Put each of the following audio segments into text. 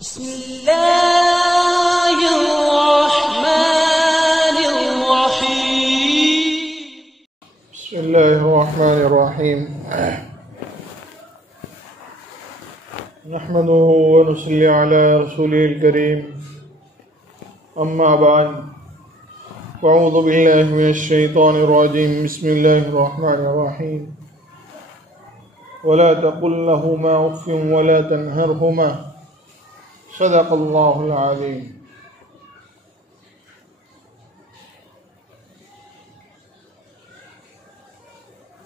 بسم الله الرحمن الرحيم. بسم الله الرحمن الرحيم. نحمده ونصلي على رسوله الكريم. أما بعد، أعوذ بالله من الشيطان الرجيم. بسم الله الرحمن الرحيم. ولا تقل لهما أف ولا تنهرهما. صدق اللہ العظیم.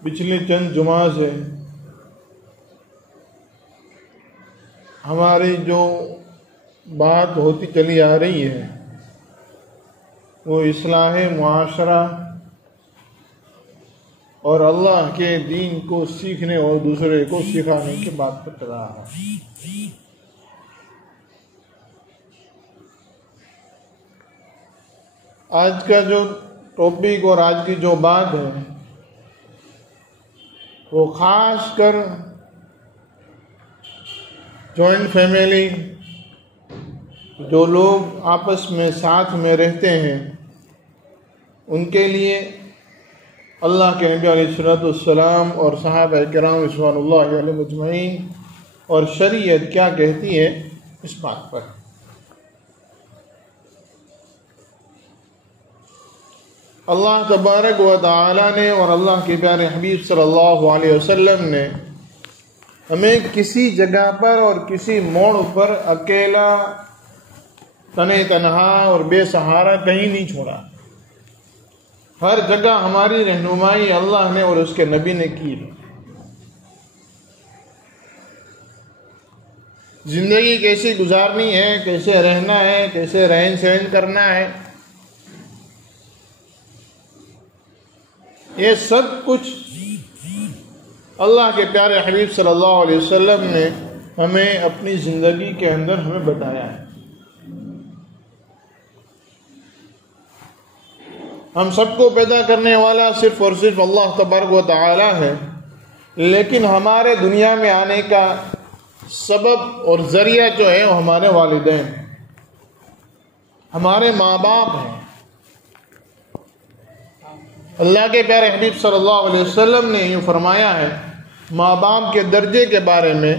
پچھلے چند جمعہ سے ہماری جو بات ہوتی چلی آ رہی ہے وہ اصلاح معاشرہ اور اللہ کے دین کو سیکھنے اور دوسرے کو سکھانے کی بات پر چل رہا ہے. آج کا جو ٹاپک اور آج کی جو بات ہے وہ خاص کر جوائنٹ فیملی، جو لوگ آپس میں ساتھ میں رہتے ہیں، ان کے لیے اللہ کے نبی علیہ الصلوۃ والسلام اور صحابہ کرام رضوان اللہ علیہم اجمعین اور شریعت کیا کہتی ہے اس بات پر. اللہ تبارک و تعالی نے اور اللہ کے پیارے حبیب صلی اللہ علیہ وسلم نے ہمیں کسی جگہ پر اور کسی موڑ پر اکیلا، تنے تنہا اور بے سہارا کہیں نہیں چھوڑا. ہر جگہ ہماری رہنمائی اللہ نے اور اس کے نبی نے کی. زندگی کیسی گزارنی ہے، کیسے رہنا ہے، کیسے رہن سہن کرنا ہے، یہ سب کچھ اللہ کے پیارے حبیب صلی اللہ علیہ وسلم نے ہمیں اپنی زندگی کے اندر ہمیں بتایا ہے. ہم سب کو پیدا کرنے والا صرف اور صرف اللہ تبارک و تعالی ہے، لیکن ہمارے دنیا میں آنے کا سبب اور ذریعہ جو ہے وہ ہمارے والدین ہیں، ہمارے ماں باپ ہیں. اللہ کے پیارے حبیب صلی اللہ علیہ وسلم نے یوں فرمایا ہے ماں باپ کے درجے کے بارے میں،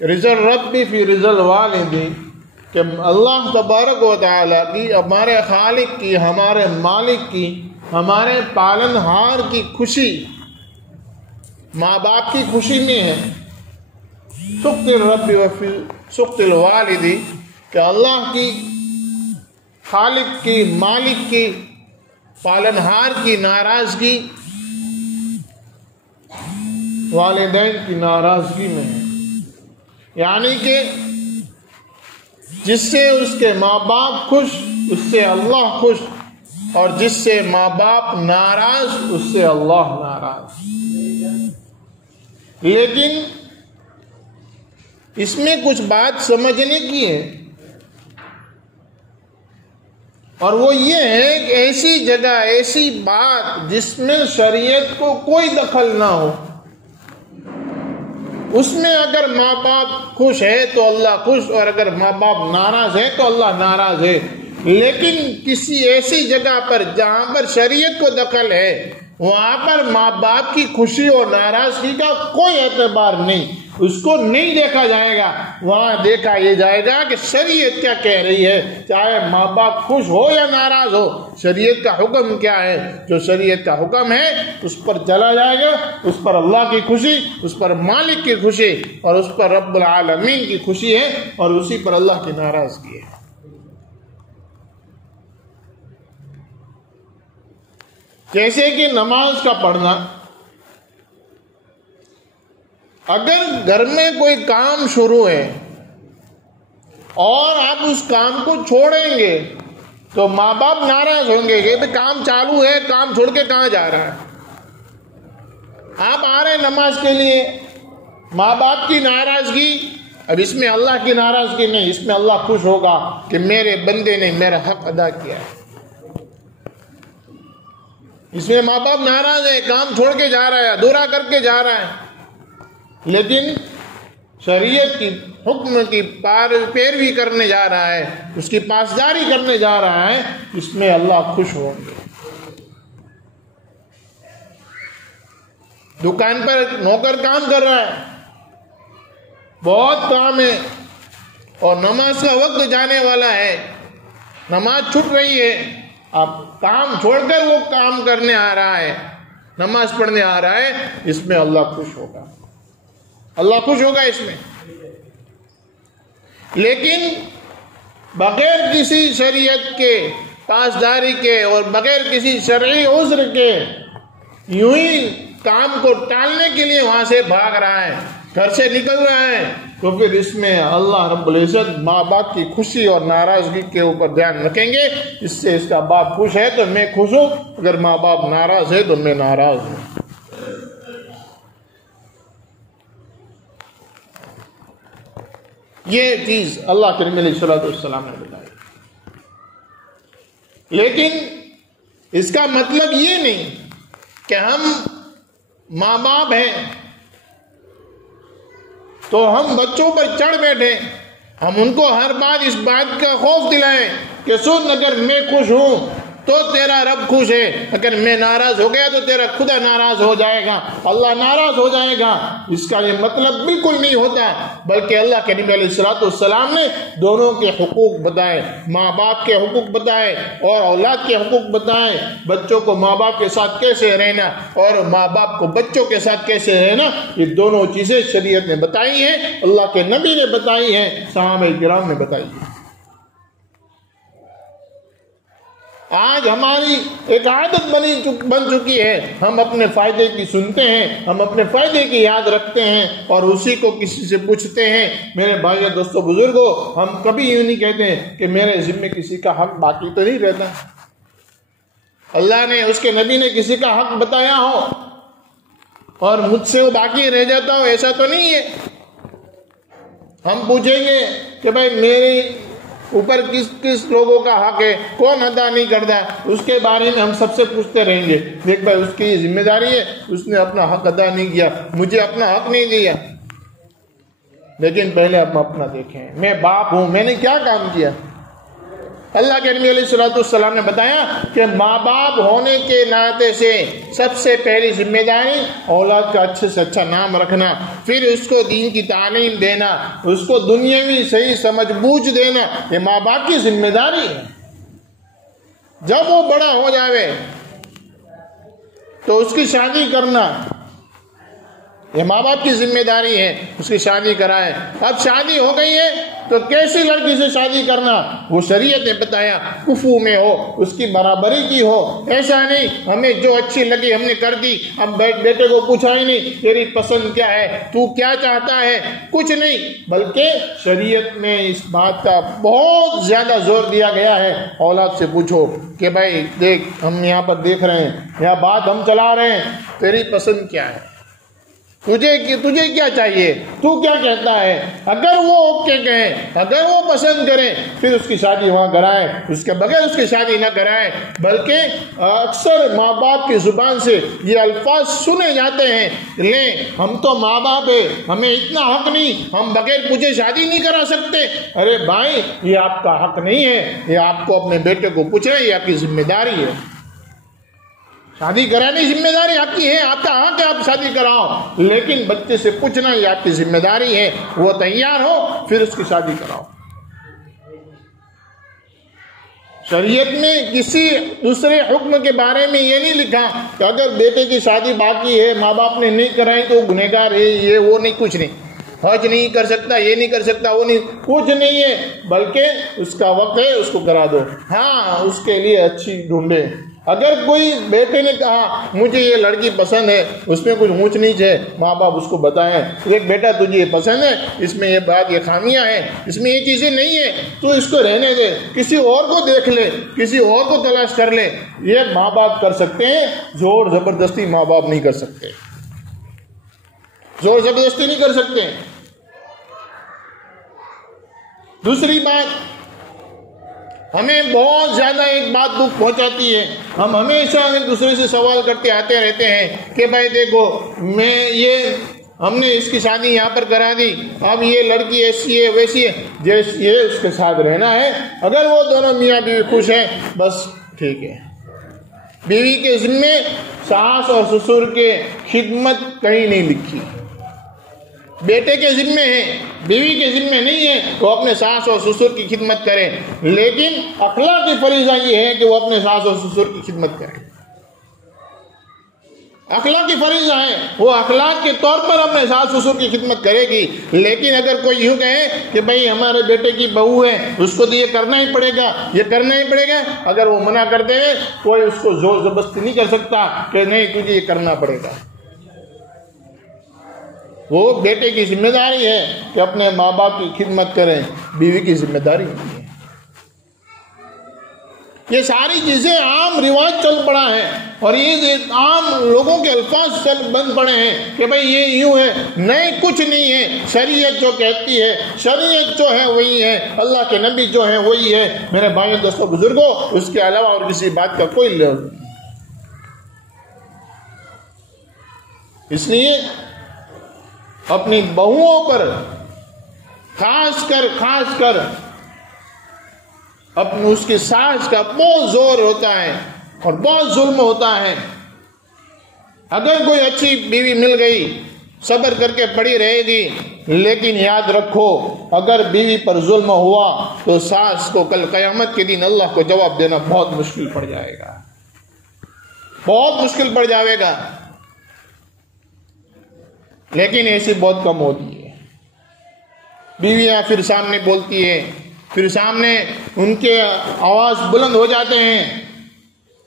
رضا ربی فی رضا الوالدی، کہ اللہ تبارک و تعالیٰ کی، ہمارے خالق کی، ہمارے مالک کی، ہمارے پالن ہار کی خوشی ماں باپ کی خوشی میں ہے. سخط الرب وفی سخط الوالدی، کہ اللہ کی، خالق کی، مالک کی، پالنہار کی ناراضگی والدین کی ناراضگی میں ہے. یعنی کہ جس سے اس کے ماں باپ خوش اس سے اللہ خوش، اور جس سے ماں باپ ناراض اس سے اللہ ناراض. لیکن اس میں کچھ بات سمجھنے کی ہے، اور وہ یہ ہے کہ ایسی جگہ، ایسی بات جس میں شریعت کو کوئی دخل نہ ہو، اس میں اگر ماں باپ خوش ہے تو اللہ خوش، اور اگر ماں باپ ناراض ہے تو اللہ ناراض ہے. لیکن کسی ایسی جگہ پر جہاں پر شریعت کو دخل ہے، وہاں پر ماں باپ کی خوشی اور ناراضگی کا کوئی اعتبار نہیں، اس کو نہیں دیکھا جائے گا. وہاں دیکھا یہ جائے گا کہ شریعت کیا کہہ رہی ہے، چاہے ماں باپ خوش ہو یا ناراض ہو، شریعت کا حکم کیا ہے. جو شریعت کا حکم ہے اس پر چلا جائے گا، اس پر اللہ کی خوشی، اس پر مالک کی خوشی، اور اس پر رب العالمین کی خوشی ہے، اور اسی پر اللہ کی ناراضگی ہے. جیسے کہ نماز کا پڑھنا، اگر گھر میں کوئی کام شروع ہے اور آپ اس کام کو چھوڑیں گے تو ماں باپ ناراض ہوں گے کہ کام چالو ہے، کام چھوڑ کے کہاں جا رہا ہے. آپ آ رہے ہیں نماز کے لیے، ماں باپ کی ناراضگی، اب اس میں اللہ کی ناراضگی نہیں، اس میں اللہ خوش ہوگا کہ میرے بندے نے میرا حق ادا کیا ہے. اس میں ماں باپ ناراض ہے، کام چھوڑ کے جا رہا ہے، ادھورا کر کے جا رہا ہے، لیکن شریعت کی حکم کی پیروی کرنے جا رہا ہے، اس کی پاسداری کرنے جا رہا ہے، اس میں اللہ خوش ہوں گے۔ دکان پر نوکر کام کر رہا ہے، بہت کام ہے اور نماز کا وقت جانے والا ہے، نماز چھوٹ رہی ہے، اب کام چھوڑ کر وہ کام کرنے آ رہا ہے، نماز پڑھنے آ رہا ہے، اس میں اللہ خوش ہوگا، اللہ خوش ہوگا اس میں۔ لیکن بغیر کسی شریعت کے پاسداری کے اور بغیر کسی شرعی عذر کے یوں ہی کام کو ٹالنے کے لیے وہاں سے بھاگ رہا ہے، گھر سے نکل رہا ہے، تو پھر اس میں اللہ رب العزت ماں باپ کی خوشی اور ناراضگی کے اوپر دھیان رکھیں گے۔ اس سے اس کا باپ خوش ہے تو میں خوش ہوں، اگر ماں باپ ناراض ہے تو میں ناراض ہوں۔ یہ چیز اللہ کے نبی علیہ الصلوۃ والسلام نے بتائی، لیکن اس کا مطلب یہ نہیں کہ ہم ماں باپ ہیں تو ہم بچوں پر چڑھ بیٹھے، ہم ان کو ہر بات اس بات کا خوف دلائیں کہ سن اگر میں خوش ہوں تو تیرا رب خوش ہے، اگر میں ناراض ہو گیا تو تیرا خدا ناراض ہو جائے گا، اللہ ناراض ہو جائے گا۔ اس کا یہ مطلب بالکل نہیں ہوتا، بلکہ اللہ کے نبی علیہ الصلوۃ والسلام نے دونوں کے حقوق بتائے، ماں باپ کے حقوق بتائے اور اولاد کے حقوق بتائے، بچوں کو ماں باپ کے ساتھ کیسے رہنا اور ماں باپ کو بچوں کے ساتھ کیسے رہنا، یہ دونوں چیزیں شریعت نے بتائی ہیں، اللہ کے نبی نے بتائی ہیں، صحابہ کرام نے بتائی ہیں۔ آج ہماری ایک عادت بن چکی ہے، ہم اپنے فائدے کی سنتے ہیں، ہم اپنے فائدے کی یاد رکھتے ہیں اور اسی کو کسی سے پوچھتے ہیں۔ میرے بھائیو دوستو بزرگوں، ہم کبھی یوں نہیں کہتے ہیں کہ میرے ذمے کسی کا حق باقی تو نہیں رہتا، اللہ نے اس کے نبی نے کسی کا حق بتایا ہو اور مجھ سے وہ باقی رہ جاتا ہو، ایسا تو نہیں ہے۔ ہم پوچھیں گے کہ بھائی میرے اوپر کس کس لوگوں کا حق ہے، کون ادا نہیں کرتا، اس کے بارے میں ہم سب سے پوچھتے رہیں گے، دیکھ بھائی اس کی ذمہ داری ہے، اس نے اپنا حق ادا نہیں کیا، مجھے اپنا حق نہیں دیا۔ لیکن پہلے ہم اپنا دیکھیں، میں باپ ہوں، میں نے کیا کام کیا؟ اللہ کے نبی علیہ الصلوۃ والسلام نے بتایا کہ ماں باپ ہونے کے ناطے سے سب سے پہلی ذمہ داری اولاد کا اچھے سے اچھا نام رکھنا، پھر اس کو دین کی تعلیم دینا، اس کو دنیاوی صحیح سمجھ بوجھ دینا، یہ ماں باپ کی ذمہ داری ہے۔ جب وہ بڑا ہو جاوے تو اس کی شادی کرنا یہ ماں باپ کی ذمہ داری ہے، اس کی شادی کرائے۔ اب شادی ہو گئی ہے تو کیسی لڑکی سے شادی کرنا، وہ شریعت نے بتایا، کفو میں ہو، اس کی برابری کی ہو، ایسا نہیں ہمیں جو اچھی لگی ہم نے کر دی، ہم بیٹے کو پوچھا ہی نہیں تیری پسند کیا ہے، تو کیا چاہتا ہے، کچھ نہیں، بلکہ شریعت میں اس بات کا بہت زیادہ زور دیا گیا ہے، اولاد سے پوچھو کہ بھائی دیکھ ہم یہاں پر دیکھ رہے ہیں، یہاں بات ہم چلا رہے ہیں، تیری پسند کیا ہے، تجھے کیا چاہیے، تو کیا کہتا ہے، اگر وہ اوکے کہیں، اگر وہ پسند کریں، پھر اس کی شادی وہاں کرائے، اس کے بغیر اس کی شادی نہ کرائے۔ بلکہ اکثر ماں باپ کی زبان سے یہ الفاظ سنے جاتے ہیں، لیں ہم تو ماں باپ ہیں، ہمیں اتنا حق نہیں، ہم بغیر مجھے شادی نہیں کرا سکتے۔ ارے بھائی یہ آپ کا حق نہیں ہے، یہ آپ کو اپنے بیٹے کو پوچھیں، یہ آپ کی ذمہ داری ہے، شادی کرانے کی ذمہ داری آپ کی ہے، آپ کا حق ہے آپ شادی کراؤ، لیکن بچے سے پوچھنا یہ آپ کی ذمہ داری ہے، وہ تیار ہو پھر اس کی شادی کراؤ۔ شریعت میں کسی دوسرے حکم کے بارے میں یہ نہیں لکھا کہ اگر بیٹے کی شادی باقی ہے ماں باپ نے نہیں کرائی تو گنہگار ہے، یہ وہ نہیں، کچھ نہیں، حج نہیں کر سکتا، یہ نہیں کر سکتا، وہ نہیں، کچھ نہیں ہے، بلکہ اس کا وقت ہے اس کو کرا دو۔ ہاں اس کے لیے اچھی ڈھونڈے، اگر کوئی بیٹے نے کہا مجھے یہ لڑکی پسند ہے، اس میں کچھ اونچ نیچ ہے، ماں باپ اس کو بتائیں، ایک بیٹا تجھے یہ پسند ہے، اس میں یہ بات یہ خامیاں ہیں، اس میں یہ چیزیں نہیں ہیں، تو اس کو رہنے دے، کسی اور کو دیکھ لے، کسی اور کو تلاش کر لے۔ یہ ماں باپ کر سکتے ہیں، زور زبردستی ماں باپ نہیں کر سکتے، زور زبردستی نہیں کر سکتے۔ دوسری بات، ہمیں بہت زیادہ ایک بات دکھ پہنچاتی ہے، ہم ہمیشہ ایک دوسرے سے سوال کرتے آتے رہتے ہیں کہ بھائی دیکھو میں یہ ہم نے اس کی شادی یہاں پر کرا دی، اب یہ لڑکی ایسی ہے ویسی ہے، جیسے یہ اس کے ساتھ رہنا ہے، اگر وہ دونوں میاں بیوی خوش ہیں بس ٹھیک ہے۔ بیوی کے ذمے ساس اور سسر کے خدمت کہیں نہیں لکھی، بیٹے کے ذمے ہے، بیوی کے ذمے نہیں ہے وہ اپنے ساس اور سسر کی خدمت کرے، لیکن اخلاقی فریضہ یہ ہے کہ وہ اپنے ساس اور سسر کی خدمت کرے، اخلاقی فریضہ ہے، وہ اخلاق کے طور پر اپنے ساس سسر کی خدمت کرے گی۔ لیکن اگر کوئی یوں کہے کہ بھائی ہمارے بیٹے کی بہو ہے، اس کو تو یہ کرنا ہی پڑے گا، یہ کرنا ہی پڑے گا، اگر وہ منع کر دے کوئی اس کو زور زبردستی نہیں کر سکتا کہ نہیں تجھے یہ کرنا پڑے گا۔ وہ بیٹے کی ذمہ داری ہے کہ اپنے ماں باپ کی خدمت کریں، بیوی کی ذمہ داری نہیں ہے۔ یہ ساری چیزیں عام رواج چل پڑا ہے، اور یہ عام لوگوں کے الفاظ چل بن پڑے ہیں کہ بھئی یہ یوں ہے، نہیں کچھ نہیں ہے، شریعت جو کہتی ہے، شریعت جو ہے وہی ہے، اللہ کے نبی جو ہے وہی ہے۔ میرے بھائیوں دوستوں بزرگوں، اس کے علاوہ اور کسی بات کا کوئی لحاظ نہیں۔ اس لیے اپنی بہوؤں پر خاص کر اپنی اس کی ساس کا بہت زور ہوتا ہے اور بہت ظلم ہوتا ہے۔ اگر کوئی اچھی بیوی مل گئی صبر کر کے پڑی رہے گی، لیکن یاد رکھو اگر بیوی پر ظلم ہوا تو ساس کو کل قیامت کے دن اللہ کو جواب دینا بہت مشکل پڑ جائے گا، بہت مشکل پڑ جائے گا۔ لیکن ایسی بہت کم ہوتی ہے، بیویاں پھر سامنے بولتی ہے، پھر سامنے ان کے آواز بلند ہو جاتے ہیں،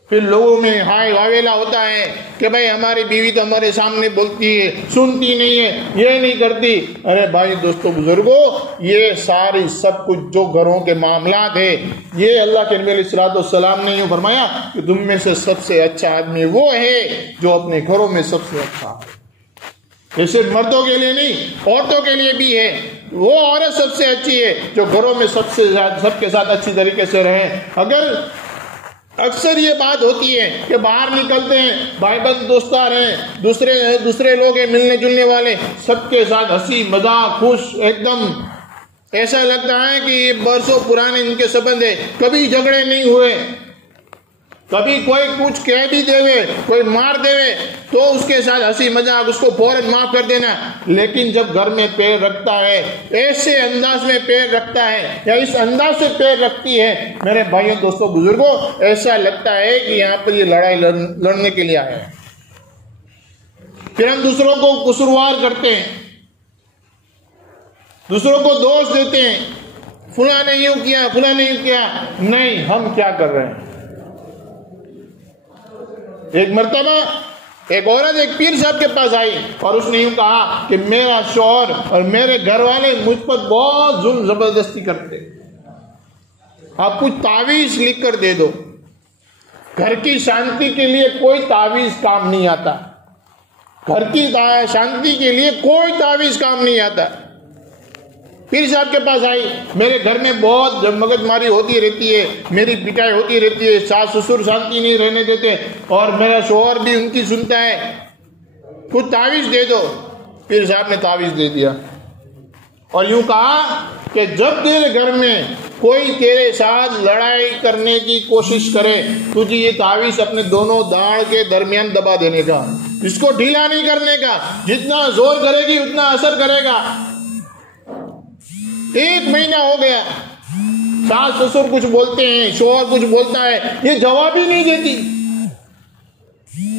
پھر لوگوں میں ہائے واویلا ہوتا ہے کہ بھائی ہماری بیوی تو ہمارے سامنے بولتی ہے، سنتی نہیں ہے، یہ نہیں کرتی۔ ارے بھائی دوستوں بزرگوں، یہ ساری سب کچھ جو گھروں کے معاملات ہے، یہ اللہ کے نبی علیہ الصلوۃ والسلام نے یوں فرمایا کہ تم میں سے سب سے اچھا آدمی وہ ہے جو اپنے گھروں میں سب سے اچھا ہے۔ یہ صرف مردوں کے لیے نہیں، عورتوں کے لیے بھی ہے، وہ عورت سب سے اچھی ہے جو گھروں میں سب کے ساتھ اچھی طریقے سے رہے۔ اگر اکثر یہ بات ہوتی ہے کہ باہر نکلتے ہیں، بھائی بند دوستار ہیں، دوسرے لوگ ہیں ملنے جلنے والے، سب کے ساتھ ہنسی مذاق خوش، ایک دم ایسا لگتا ہے کہ یہ برسوں پرانے ان کے سبند ہے، کبھی جھگڑے نہیں ہوئے، کبھی کوئی کچھ کہہ بھی دے کوئی مار دے تو اس کے ساتھ ہنسی مذاق، اس کو فوراً معاف کر دینا۔ لیکن جب گھر میں پیر رکھتا ہے، ایسے انداز میں پیر رکھتا ہے یا اس انداز سے پیر رکھتی ہے، میرے بھائیوں دوستوں بزرگوں، ایسا لگتا ہے کہ یہاں پر یہ لڑائی لڑنے کے لیے آیا ہے۔ پھر ہم دوسروں کو قصوروار کرتے ہیں، دوسروں کو دوش دیتے ہیں، فلاں نے یوں کیا، فلاں نے یوں کیا۔ نہیں، ہم کیا کر رہے ہیں؟ ایک مرتبہ ایک عورت ایک پیر صاحب کے پاس آئی اور اس نے یوں کہا کہ میرا شوہر اور میرے گھر والے مجھ پر بہت ظلم زبردستی کرتے، آپ کچھ تعویذ لکھ کر دے دو۔ گھر کی شانتی کے لیے کوئی تعویذ کام نہیں آتا، گھر کی شانتی کے لیے کوئی تعویذ کام نہیں آتا۔ پیر صاحب کے پاس آئی، میرے گھر میں بہت مگز ماری ہوتی رہتی ہے، میری پٹائی ہوتی رہتی ہے، ساس سسر شانتی نہیں رہنے دیتے اور میرا شوہر بھی ان کی سنتا ہے، کچھ تعویذ دے دو۔ پیر صاحب نے تعویذ دے دیا اور یوں کہا کہ جب تیرے گھر میں کوئی تیرے ساتھ لڑائی کرنے کی کوشش کرے، تجھے یہ تعویذ اپنے دونوں داڑھ کے درمیان دبا دینے کا، اس کو ڈھیلا نہیں کرنے کا، جتنا زور کرے گی اتنا اثر کرے گا۔ 1 مہینہ ہو گیا، ساس سسر کچھ بولتے ہیں، شوہر کچھ بولتا ہے، یہ جواب ہی نہیں دیتی۔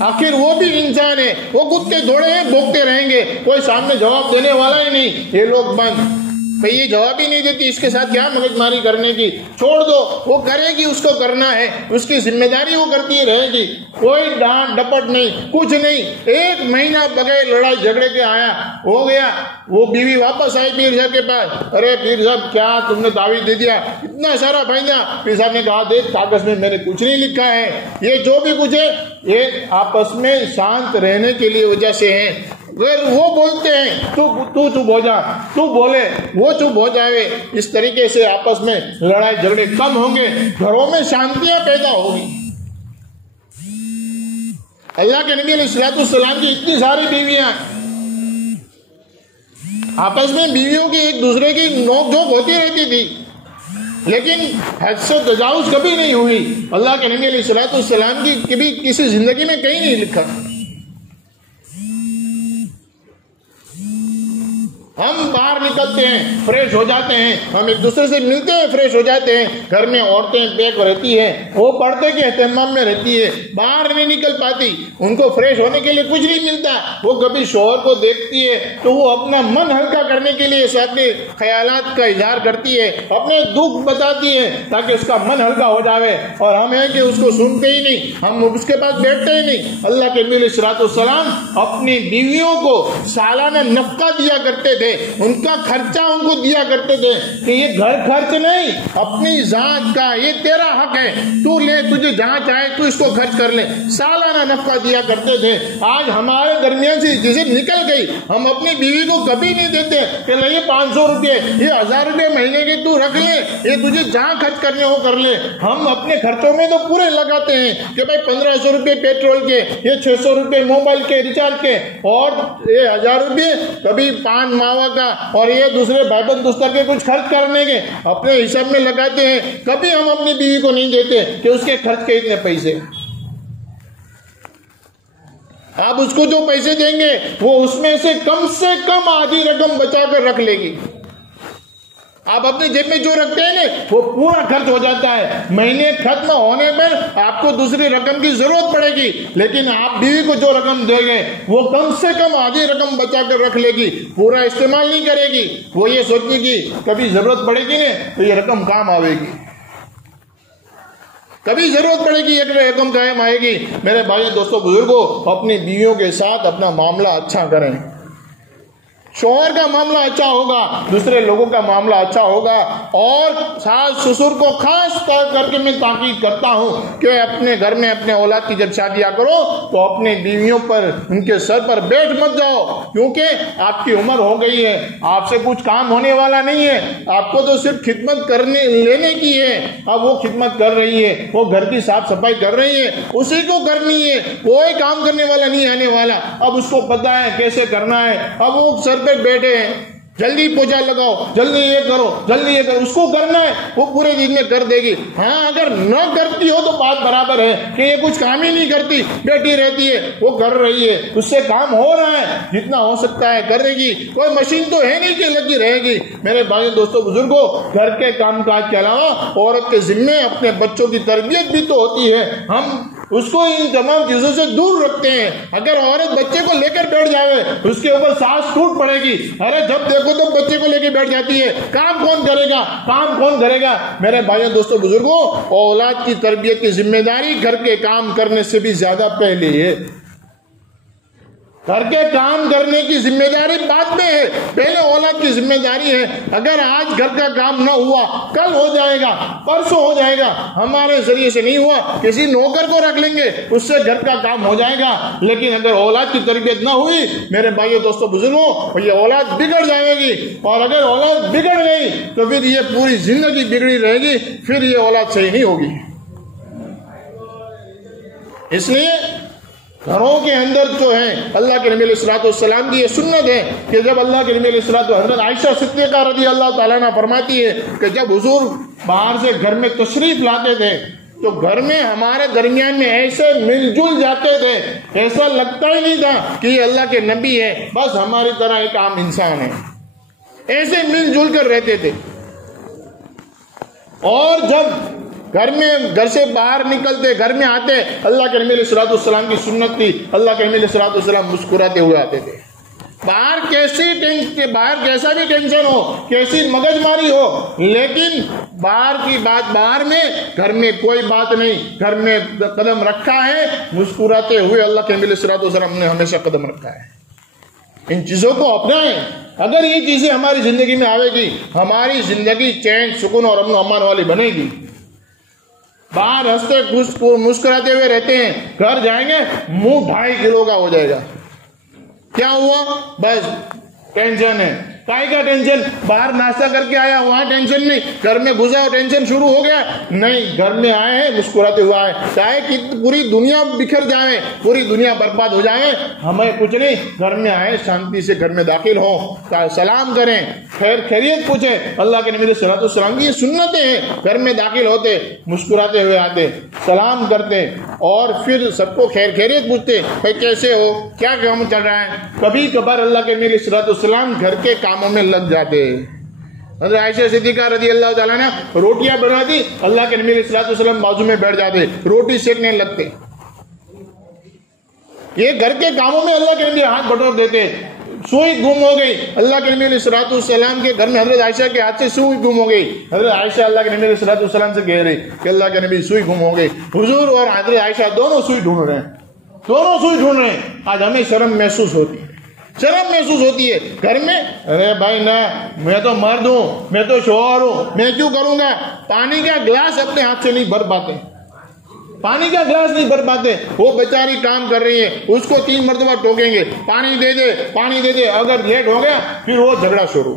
آخر وہ بھی انسان ہے، وہ کتے دھوڑے ہیں، بھوکتے رہیں گے، کوئی سامنے جواب دینے والا ہی نہیں، یہ لوگ بند۔ بھئی یہ جواب ہی نہیں دیتی، اس کے ساتھ کیا مگز ماری کرنے کی، چھوڑ دو، وہ کرے گی، اس کو کرنا ہے، اس کی ذمہ داری وہ کرتی رہے گی، کوئی ڈانٹ ڈپٹ نہیں، کچھ نہیں۔ 1 مہینہ بغیر لڑائی جھگڑے کے آیا، ہو گیا، وہ بیوی واپس آئی پیر صاحب کے پاس، ارے پیر صاحب کیا تم نے تعویذ دے دیا، اتنا سارا فائدہ۔ پیر صاحب نے کہا دیکھ کاغذ میں میں نے کچھ نہیں لکھا ہے، یہ جو بھی کچھ ہے یہ آپس میں شانت رہنے کے لیے وجہ سے ہے، وہ بولتے ہیں تو چپ ہو جا، تو بولے وہ چپ ہو جائے، اس طریقے سے آپس میں لڑائی جھگڑے کم ہوں گے، گھروں میں شانتیاں پیدا ہوگی۔ اللہ کے نبی علیہ الصلوۃ والسلام کی اتنی ساری بیویاں، آپس میں بیویوں کی ایک دوسرے کی نوک جھوک ہوتی رہتی تھی، لیکن حد سے تجاوز کبھی نہیں ہوئی۔ اللہ کے نبی علیہ الصلوۃ والسلام کی کبھی کسی زندگی میں کہیں نہیں لکھا۔ ہم باہر نکلتے ہیں، فریش ہو جاتے ہیں، ہم ایک دوسرے سے ملتے ہیں، فریش ہو جاتے ہیں۔ گھر میں عورتیں بیک رہتی ہیں، وہ پردے کے اہتمام میں رہتی ہے، باہر نہیں نکل پاتی، ان کو فریش ہونے کے لیے کچھ نہیں ملتا۔ وہ کبھی شوہر کو دیکھتی ہے تو وہ اپنا من ہلکا کرنے کے لیے اپنے خیالات کا اظہار کرتی ہے، اپنے دکھ بتاتی ہے تاکہ اس کا من ہلکا ہو جاوے، اور ہم ہیں کہ اس کو سنتے ہی نہیں، ہم اس کے پاس بیٹھتے ہی نہیں۔ اللہ کے نبی علیہ الصلوۃ والسلام اپنی بیویوں کو سالانہ نفقہ دیا کرتے تھے، ان کا خرچہ ان کو دیا کرتے تھے کہ یہ گھر خرچ نہیں، اپنی ذات کا، یہ تیرا حق ہے، تو لے، تجھے جہاں چاہے تو اس کو خرچ کر لے، سالانہ نفقہ دیا کرتے تھے۔ آج ہمارے درمیان سے جسے نکل گئی، ہم اپنی بیوی کو کبھی نہیں دیتے کہ لے یہ 500 روپے، یہ 1000 روپے مہینے کے تو رکھ لے، یہ تجھے جہاں خرچ کرنے ہو کر لے۔ ہم اپنے خرچوں میں تو پورے لگاتے ہیں کہ بھائی 1500 روپے پیٹرول کے، یہ 600 روپے موبائل کے ریچارج کے، اور یہ 1000 روپے کبھی پان ماوا کا، اور یہ دوسرے بھائی بہن دوستر کے کچھ خرچ کرنے کے اپنے حساب میں لگاتے ہیں۔ کبھی ہم اپنی بیوی کو نہیں دیتے کہ اس کے خرچ کے اتنے پیسے، آپ اس کو جو پیسے دیں گے وہ اس میں سے کم آدھی رقم بچا کر رکھ لے گی۔ آپ اپنی جیب میں جو رکھتے ہیں نا وہ پورا خرچ ہو جاتا ہے، مہینے ختم ہونے پر آپ کو دوسری رقم کی ضرورت پڑے گی، لیکن آپ بیوی کو جو رقم دیں گے وہ کم سے کم آدھی رقم بچا کر رکھ لے گی، پورا استعمال نہیں کرے گی۔ وہ یہ سوچے گی کبھی ضرورت پڑے گی نا تو یہ رقم کام آئے گی، کبھی ضرورت پڑے گی ایک رقم قائم آئے گی۔ میرے بھائی دوستوں بزرگوں، اپنی بیویوں کے ساتھ اپنا معاملہ اچھا کریں، شوہر کا معاملہ اچھا ہوگا، دوسرے لوگوں کا معاملہ اچھا ہوگا۔ اور ساس سسر کو خاص طور کر کے میں تاکید کرتا ہوں کہ اپنے گھر میں اپنے اولاد کی جب شادیاں کرو تو اپنے بیویوں پر، ان کے سر پر بیٹھ مت جاؤ، کیونکہ آپ کی عمر ہو گئی ہے، آپ سے کچھ کام ہونے والا نہیں ہے، آپ کو تو صرف خدمت کرنے لینے کی ہے۔ اب وہ خدمت کر رہی ہے، وہ گھر کی صاف صفائی کر رہی ہے، اسی کو کرنی ہے، کوئی کام کرنے والا نہیں آنے والا۔ اب اس کو پتا ہے کیسے کرنا ہے، اب وہ سر پہ بیٹھے ہیں، جلدی پوچھا لگاؤ، جلدی یہ کرو، جلدی یہ کرو، اس کو کرنا ہے، وہ پورے دن میں کر دے گی۔ ہاں اگر نہ کرتی ہو تو بات برابر ہے کہ یہ کچھ کام ہی نہیں کرتی، بیٹھی رہتی ہے، وہ کر رہی ہے، اس سے کام ہو رہا ہے، جتنا ہو سکتا ہے کرے گی، کوئی مشین تو ہے نہیں کہ لگی رہے گی۔ میرے بھائی دوستوں بزرگوں، گھر کے کام کاج کے علاوہ عورت کے ذمے اپنے بچوں کی تربیت بھی تو ہوتی ہے، ہم اس کو ان تمام چیزوں سے دور رکھتے ہیں۔ اگر عورت بچے کو لے کر بیٹھ جائے، اس کے اوپر سانس ٹوٹ پڑے گی، ارے جب دیکھو تو بچے کو لے کے بیٹھ جاتی ہے، کام کون کرے گا، کام کون کرے گا؟ میرے بھائیوں دوستوں بزرگوں، اولاد کی تربیت کی ذمہ داری گھر کے کام کرنے سے بھی زیادہ پہلے ہے۔ گھر کے کام کرنے کی ذمہ داری بعد میں ہے، پہلے اولاد کی ذمہ داری ہے۔ اگر آج گھر کا کام نہ ہوا، کل ہو جائے گا، پرسوں ہو جائے گا، ہمارے ذریعے سے نہیں ہوا، کسی نوکر کو رکھ لیں گے، اس سے گھر کا کام ہو جائے گا۔ لیکن اگر اولاد کی تربیت نہ ہوئی میرے بھائیوں دوستوں بزرگوں، یہ اولاد بگڑ جائے گی، اور اگر اولاد بگڑ گئی تو پھر یہ پوری زندگی بگڑی رہے گی، پھر یہ اولاد صحیح نہیں ہوگی۔ اس لیے گھروں کے اندر جو ہے اللہ کے نبی علیہ الصلوۃ والسلام کی یہ سنت ہے کہ جب اللہ کے نبی علیہ الصلوۃ والسلام، حضرت عائشہ صدیقہ رضی اللہ تعالیٰ عنہ فرماتی ہے کہ جب حضور باہر سے گھر میں تشریف لاتے تھے تو گھر میں ہمارے درمیان میں ایسے مل جل جاتے تھے، ایسا لگتا ہی نہیں تھا کہ یہ اللہ کے نبی ہے، بس ہماری طرح ایک عام انسان ہے، ایسے مل جل کر رہتے تھے۔ اور جب گھر سے باہر نکلتے، گھر میں آتے، اللہ کے نبی علیہ الصلوۃ والسلام کی سنت تھی، اللہ کے نبی علیہ الصلوۃ والسلام مسکراتے ہوئے آتے تھے۔ باہر کیسا بھی ٹینشن ہو، کیسی مگز ماری ہو، لیکن باہر کی بات باہر میں، گھر میں کوئی بات نہیں، گھر میں قدم رکھا ہے مسکراتے ہوئے، اللہ کے نبی علیہ الصلوۃ والسلام نے ہمیشہ قدم رکھا ہے۔ ان چیزوں کو اپنائیں، اگر یہ چیزیں ہماری زندگی میں آئے گی، ہماری زندگی چین سکون اور امن و امان والی بنے گی۔ باہر ہنستے مسکراتے ہوئے رہتے ہیں، گھر جائیں گے منہ 2.5 کلو کا ہو جائے گا، کیا ہوا؟ بس ٹینشن ہے، کائے کا ٹینشن؟ باہر ناشتہ کر کے آیا وہاں ٹینشن نہیں، گھر میں گھسا ٹینشن شروع ہو گیا نہیں، گھر میں آئے ہیں مسکراتے ہوا ہے، چاہے کہ پوری دنیا بکھر جائے، پوری دنیا برباد ہو جائے، ہمیں کچھ نہیں، گھر میں آئے شانتی سے گھر میں داخل ہوں، سلام کریں، خیر خیریت پوچھیں۔ اللہ کے نبی صلی اللہ علیہ وسلم کی یہ سنتیں ہیں، گھر میں داخل ہوتے مسکراتے ہوئے آتے، سلام کرتے اور پھر سب کو خیر خیریت پوچھتے، بھائی کیسے ہو، کیا کام چل رہا ہے۔ کبھی کبھار اللہ کے نبی صلی اللہ علیہ وسلم گھر کے کاموں میں لگ جاتے۔ حضرت عائشہ صدیقہ رضی اللہ تعالیٰ نے روٹیاں بناتی، اللہ کے نبی صلی اللہ علیہ وسلم بازو میں بیٹھ جاتے، روٹی سیکنے لگتے۔ یہ گھر کے کاموں میں اللہ کے نبی ہاتھ بٹور دیتے۔ سوئی گم ہو گئی، اللہ کے نبی علیہ الصلوۃ والسلام کے گھر میں حضرت عائشہ کے ہاتھ سے سوئی گم ہو گئی۔ حضرت عائشہ اللہ کے نبی علیہ الصلوۃ والسلام سے کہہ رہی کہ اللہ کے نبی سوئی گم ہو گئی۔ حضور اور حضرت عائشہ دونوں سوئی ڈھونڈ رہے ہیں، دونوں سوئی ڈھونڈ رہے ہیں۔ آج ہمیں شرم محسوس ہوتی ہے، شرم محسوس ہوتی ہے گھر میں، ارے بھائی نہ، میں تو مرد ہوں، میں تو شوہر ہوں، میں کیوں کروں گا؟ پانی کا گلاس اپنے ہاتھ سے نہیں بھر پاتے، پانی کا گلاس نہیں بھر پاتے، وہ بیچاری کام کر رہی ہے، اس کو 3 مرتبہ ٹوکیں گے، پانی دے دے پانی دے دے، اگر لیٹ ہو گیا پھر وہ جھگڑا شروع۔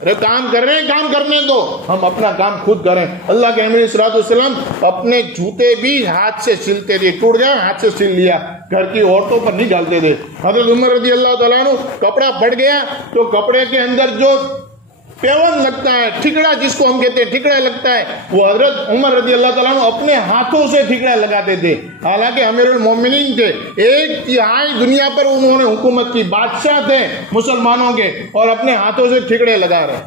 ارے کام کر رہے ہیں، کام کرنے دو، ہم اپنا کام خود کریں۔ اللہ کے نبی صلی اللہ علیہ وسلم اپنے جوتے بھی ہاتھ سے سلتے تھے، ٹوٹ گیا ہاتھ سے سل لیا، گھر کی عورتوں پر نہیں ڈالتے تھے۔ حضرت عمر رضی اللہ تعالیٰ عنہ کپڑا پھٹ گیا تو کپڑے کے اندر جو پیون لگتا ہے، ٹھکڑا جس کو ہم کہتے ہیں ٹھکڑا لگتا ہے، وہ حضرت عمر رضی اللہ تعالیٰ عنہ اپنے ہاتھوں سے ٹھکڑا لگاتے تھے، حالانکہ امیر المومنین تھے، 1/3 دنیا پر انہوں نے حکومت کی، بادشاہ تھے مسلمانوں کے، اور اپنے ہاتھوں سے ٹھکڑے لگا رہے۔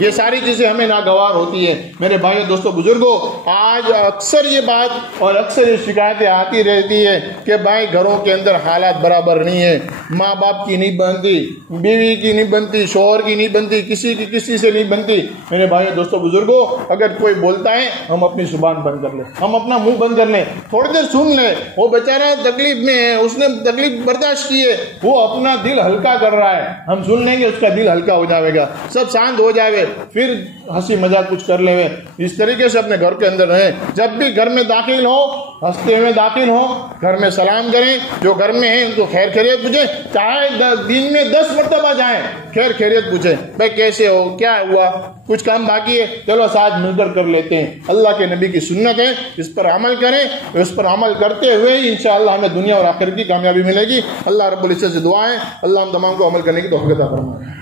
یہ ساری چیزیں ہمیں ناگوار ہوتی ہے۔ میرے بھائیو دوستو بزرگوں، آج اکثر یہ بات اور اکثر یہ شکایتیں آتی رہتی ہے کہ بھائی گھروں کے اندر حالات برابر نہیں ہے، ماں باپ کی نہیں بنتی، بیوی کی نہیں بنتی، شوہر کی نہیں بنتی، کسی کی کسی سے نہیں بنتی۔ میرے بھائیو دوستو بزرگوں، اگر کوئی بولتا ہے ہم اپنی زبان بند کر لیں، ہم اپنا منہ بند کر لیں، تھوڑی دیر سن لیں، وہ بیچارہ تکلیف میں ہے، اس نے تکلیف برداشت کی ہے، وہ اپنا دل ہلکا کر رہا ہے، ہم سن لیں گے اس کا دل ہلکا ہو جائے گا، سب شانت ہو جائے، پھر ہنسی مذاق کچھ کر لے ہوئے۔ اس طریقے سے اپنے گھر کے اندر رہیں، جب بھی گھر میں داخل ہو ہنستے ہوئے داخل ہو، گھر میں سلام کریں، جو گھر میں ہیں ان کو خیر خیریت پوچھیں، چاہے دن میں 10 مرتبہ جائیں، خیر خیریت پوچھیں، بھائی کیسے ہو، کیا ہوا، کچھ کام باقی ہے، چلو ساتھ مل کر لیتے ہیں۔ اللہ کے نبی کی سنت ہے، اس پر عمل کریں، اس پر عمل کرتے ہوئے ہی انشاءاللہ ہمیں دنیا اور آخرت کی کامیابی ملے گی۔ اللہ رب العزت سے دعا ہے اللہ ہم تمام کو عمل کرنے کی توفیق عطا فرمائے۔